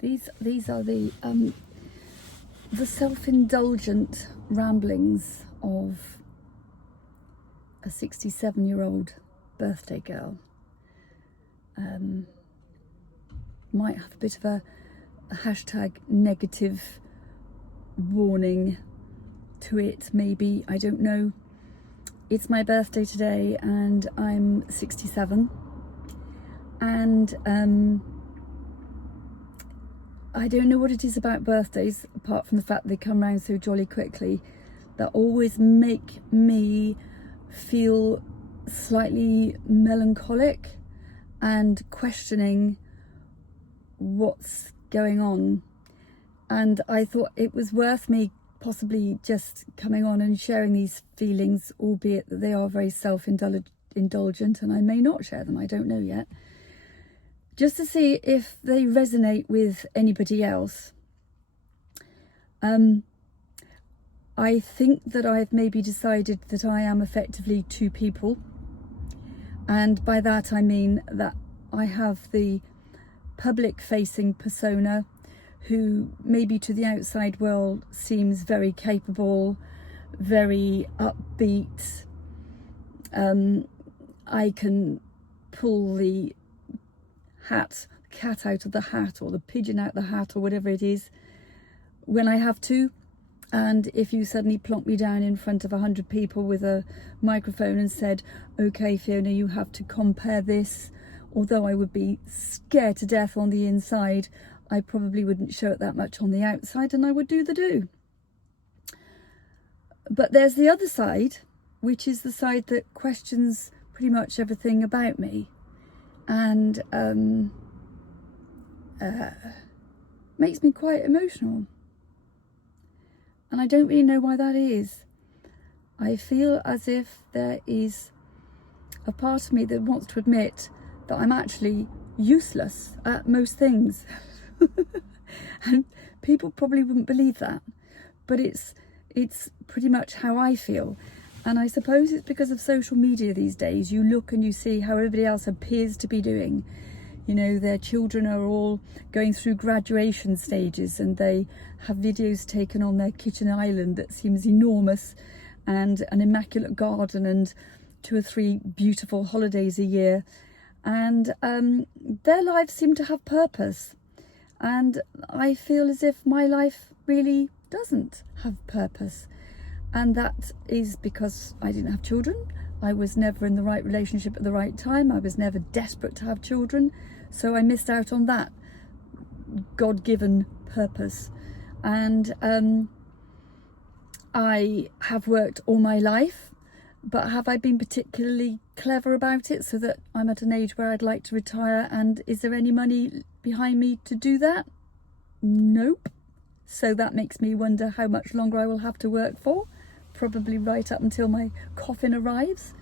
These are the self-indulgent ramblings of a 67-year-old birthday girl. Might have a bit of a hashtag negative warning to it, maybe, I don't know. It's my birthday today and I'm 67, and I don't know what it is about birthdays, apart from the fact they come round so jolly quickly, that always make me feel slightly melancholic and questioning what's going on. And I thought it was worth me possibly just coming on and sharing these feelings, albeit that they are very self-indulgent and I may not share them, I don't know yet, just to see if they resonate with anybody else. I think that I've maybe decided that I am effectively two people, and by that I mean that I have the public-facing persona who maybe to the outside world seems very capable, very upbeat. I can pull the cat out of the hat, or the pigeon out the hat, or whatever it is, when I have to. And if you suddenly plonk me down in front of 100 people with a microphone and said, okay, Fiona, you have to compare this, although I would be scared to death on the inside, I probably wouldn't show it that much on the outside, and I would do the do. But there's the other side, which is the side that questions pretty much everything about me, and makes me quite emotional. And I don't really know why that is. I feel as if there is a part of me that wants to admit that I'm actually useless at most things. And people probably wouldn't believe that, but it's pretty much how I feel. And I suppose it's because of social media these days. You look and you see how everybody else appears to be doing. You know, their children are all going through graduation stages and they have videos taken on their kitchen island that seems enormous, and an immaculate garden, and 2 or 3 beautiful holidays a year. And their lives seem to have purpose. And I feel as if my life really doesn't have purpose. And that is because I didn't have children. I was never in the right relationship at the right time. I was never desperate to have children. So I missed out on that God-given purpose. And I have worked all my life, but have I been particularly clever about it so that I'm at an age where I'd like to retire? And is there any money behind me to do that? Nope. So that makes me wonder how much longer I will have to work for. Probably right up until my coffin arrives.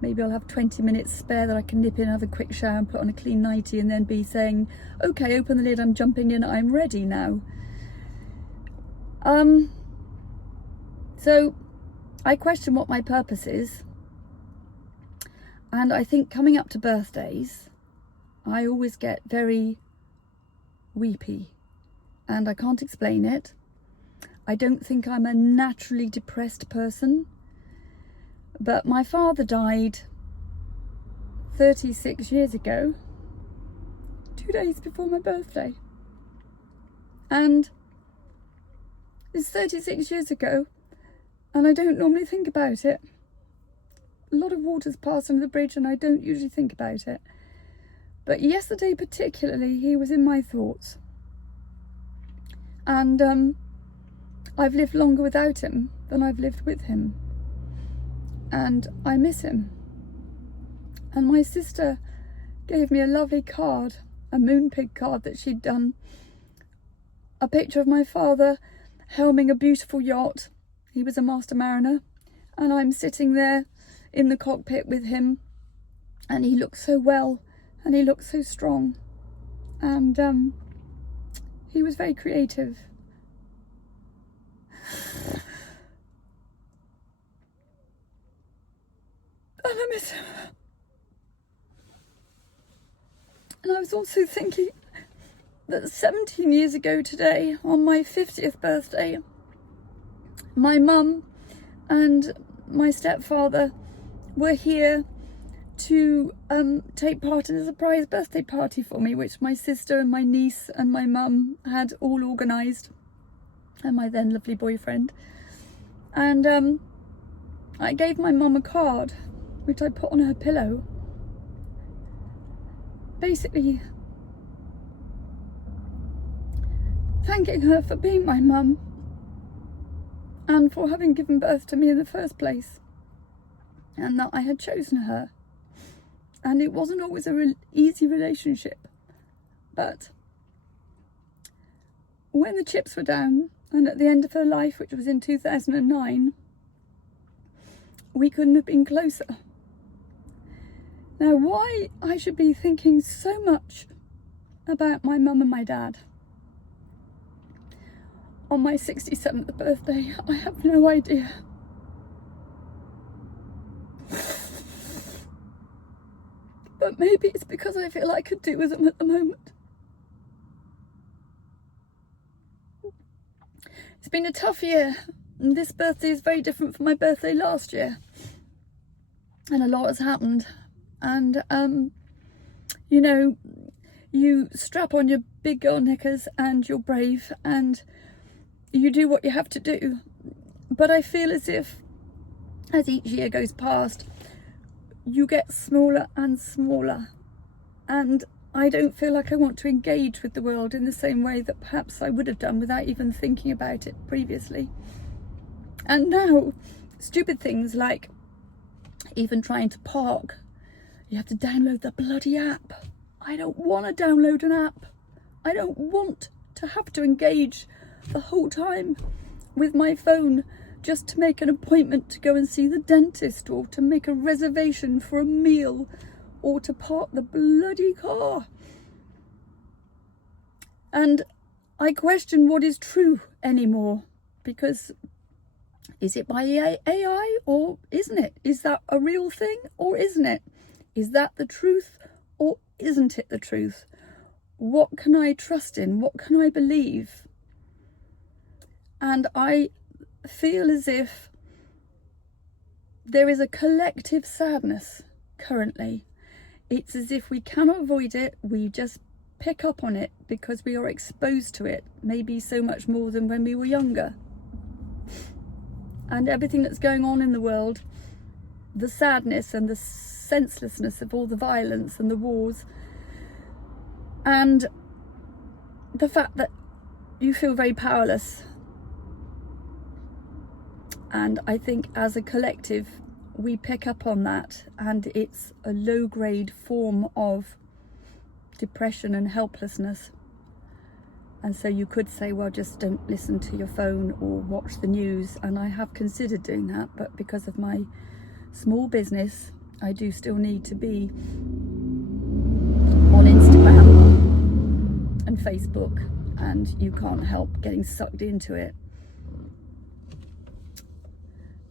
Maybe I'll have 20 minutes spare that I can nip in, have a quick shower and put on a clean nightie, and then be saying, okay, open the lid, I'm jumping in, I'm ready now. So I question what my purpose is. And I think coming up to birthdays, I always get very weepy, and I can't explain it. I don't think I'm a naturally depressed person, but my father died 36 years ago, 2 days before my birthday. And it's 36 years ago, and I don't normally think about it. A lot of water's passed under the bridge and I don't usually think about it. But yesterday particularly, he was in my thoughts. And I've lived longer without him than I've lived with him. And I miss him. And my sister gave me a lovely card, a Moonpig card that she'd done. A picture of my father helming a beautiful yacht. He was a master mariner. And I'm sitting there in the cockpit with him. And he looks so well. And he looks so strong. And he was very creative. And I miss him. And I was also thinking that 17 years ago today, on my 50th birthday, my mum and my stepfather were here to take part in a surprise birthday party for me, which my sister and my niece and my mum had all organised, and my then lovely boyfriend. And I gave my mum a card, which I put on her pillow, basically thanking her for being my mum and for having given birth to me in the first place, and that I had chosen her. And it wasn't always a easy relationship, but when the chips were down and at the end of her life, which was in 2009, we couldn't have been closer. Now, why I should be thinking so much about my mum and my dad on my 67th birthday, I have no idea. But maybe it's because I feel I could do with them at the moment. It's been a tough year, and this birthday is very different from my birthday last year. And a lot has happened. And, you know, you strap on your big girl knickers and you're brave and you do what you have to do. But I feel as if, as each year goes past, you get smaller and smaller, and I don't feel like I want to engage with the world in the same way that perhaps I would have done without even thinking about it previously. And now, stupid things like even trying to park, you have to download the bloody app. I don't want to download an app. I don't want to have to engage the whole time with my phone just to make an appointment to go and see the dentist, or to make a reservation for a meal, or to park the bloody car. And I question what is true anymore, because is it by AI or isn't it? Is that a real thing or isn't it? Is that the truth or isn't it the truth? What can I trust in? What can I believe? And I feel as if there is a collective sadness currently. It's as if we cannot avoid it. We just pick up on it because we are exposed to it, maybe so much more than when we were younger. And everything that's going on in the world, the sadness and the senselessness of all the violence and the wars, and the fact that you feel very powerless. And I think as a collective, we pick up on that, and it's a low-grade form of depression and helplessness. And so you could say, well, just don't listen to your phone or watch the news. And I have considered doing that, but because of my small business, I do still need to be on Instagram and Facebook, and you can't help getting sucked into it.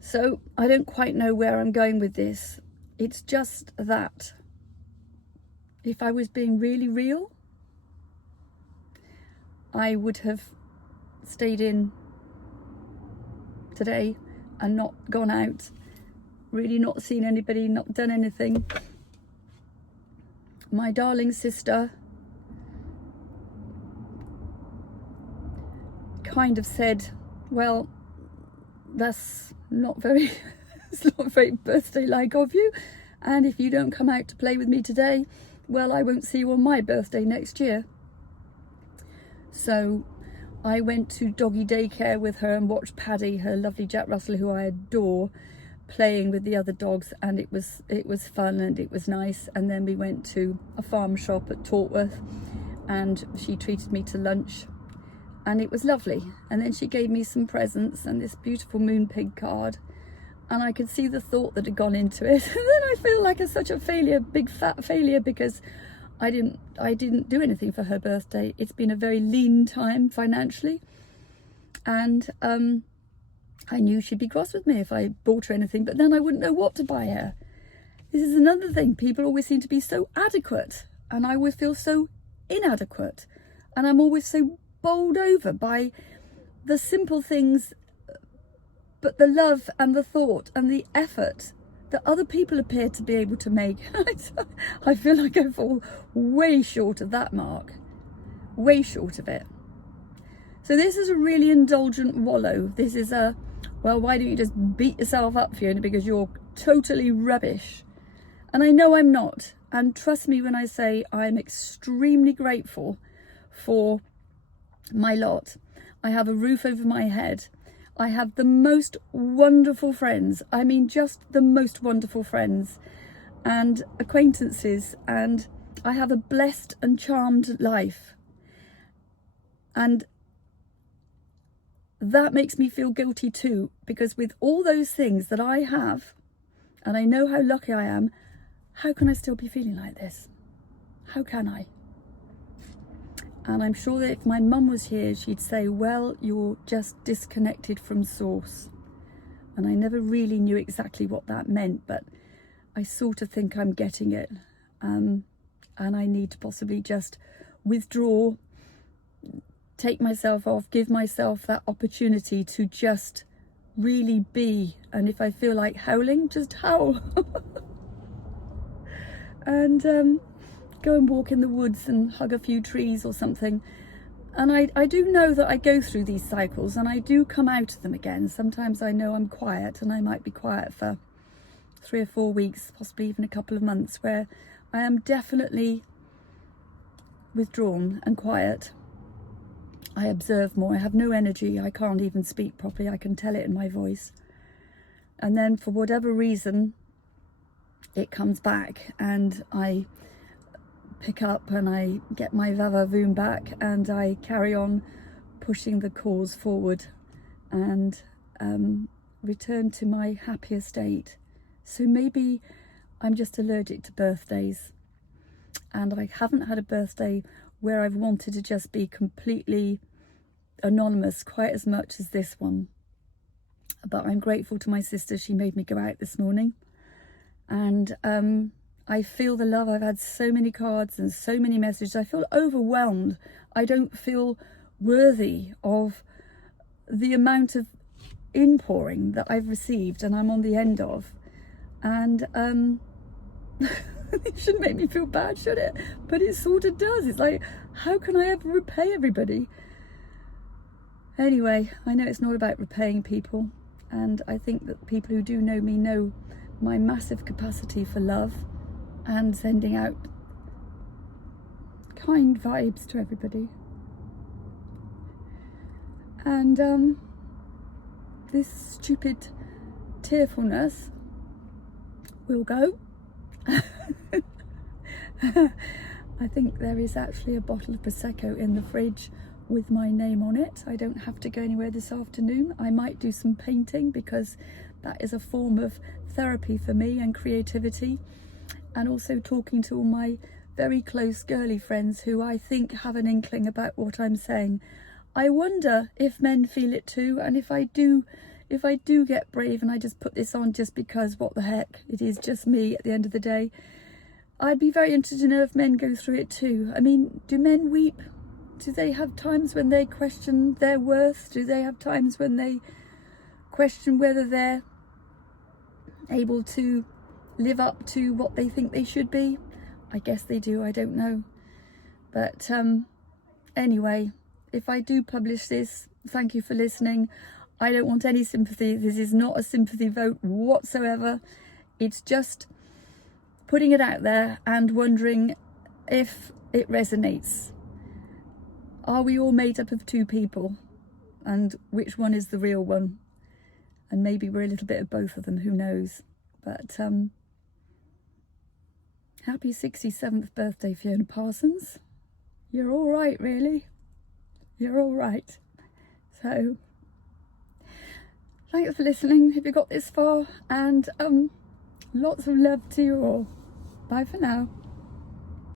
So I don't quite know where I'm going with this. It's just that if I was being really real, I would have stayed in today and not gone out, really not seen anybody, not done anything. My darling sister kind of said, well, that's not very it's not very birthday-like of you, and if you don't come out to play with me today, well, I won't see you on my birthday next year. So I went to doggy daycare with her and watched Paddy, her lovely Jack Russell, who I adore, playing with the other dogs, and it was fun and it was nice. And then we went to a farm shop at Tortworth and she treated me to lunch, and it was lovely. And then she gave me some presents and this beautiful moon pig card, and I could see the thought that had gone into it. And then I feel like such a failure, big fat failure, because I didn't do anything for her birthday. It's been a very lean time financially, and I knew she'd be cross with me if I bought her anything, but then I wouldn't know what to buy her. This is another thing. People always seem to be so adequate, and I always feel so inadequate. And I'm always so bowled over by the simple things, but the love and the thought and the effort that other people appear to be able to make. I feel like I fall way short of that mark, way short of it. So this is a really indulgent wallow. This is a, well, why don't you just beat yourself up, Fiona, because you're totally rubbish. And I know I'm not. And trust me when I say I'm extremely grateful for my lot. I have a roof over my head. I have the most wonderful friends. I mean, just the most wonderful friends and acquaintances. And I have a blessed and charmed life. And that makes me feel guilty too, because with all those things that I have, and I know how lucky I am, how can I still be feeling like this? How can I? And I'm sure that if my mum was here, she'd say, well, you're just disconnected from source. And I never really knew exactly what that meant, but I sort of think I'm getting it. And I need to possibly just withdraw, take myself off, give myself that opportunity to just really be. And if I feel like howling, just howl. And go and walk in the woods and hug a few trees or something. And I do know that I go through these cycles and I do come out of them again. Sometimes I know I'm quiet, and I might be quiet for 3 or 4 weeks, possibly even a couple of months, where I am definitely withdrawn and quiet. I observe more. I have no energy. I can't even speak properly. I can tell it in my voice. And then for whatever reason, it comes back and I pick up and I get my va-va-voom back and I carry on pushing the cause forward and return to my happier state. So maybe I'm just allergic to birthdays, and I haven't had a birthday where I've wanted to just be completely anonymous quite as much as this one. But I'm grateful to my sister. She made me go out this morning, and I feel the love. I've had so many cards and so many messages. I feel overwhelmed. I don't feel worthy of the amount of inpouring that I've received and I'm on the end of. And it shouldn't make me feel bad, should it? But it sort of does. It's like, how can I ever repay everybody? Anyway, I know it's not about repaying people. And I think that people who do know me know my massive capacity for love and sending out kind vibes to everybody. And this stupid tearfulness will go. I think there is actually a bottle of Prosecco in the fridge with my name on it. I don't have to go anywhere this afternoon. I might do some painting because that is a form of therapy for me and creativity, and also talking to all my very close girly friends who I think have an inkling about what I'm saying. I wonder if men feel it too, and if I do get brave and I just put this on just because, what the heck, it is just me at the end of the day. I'd be very interested to know if men go through it too. I mean, do men weep? Do they have times when they question their worth? Do they have times when they question whether they're able to live up to what they think they should be? I guess they do, I don't know. But anyway, if I do publish this, thank you for listening. I don't want any sympathy. This is not a sympathy vote whatsoever. It's just putting it out there and wondering if it resonates. Are we all made up of two people? And which one is the real one? And maybe we're a little bit of both of them, who knows? But happy 67th birthday, Fiona Parsons. You're all right, really. You're all right. So thanks for listening if you got this far, and lots of love to you all. Bye for now.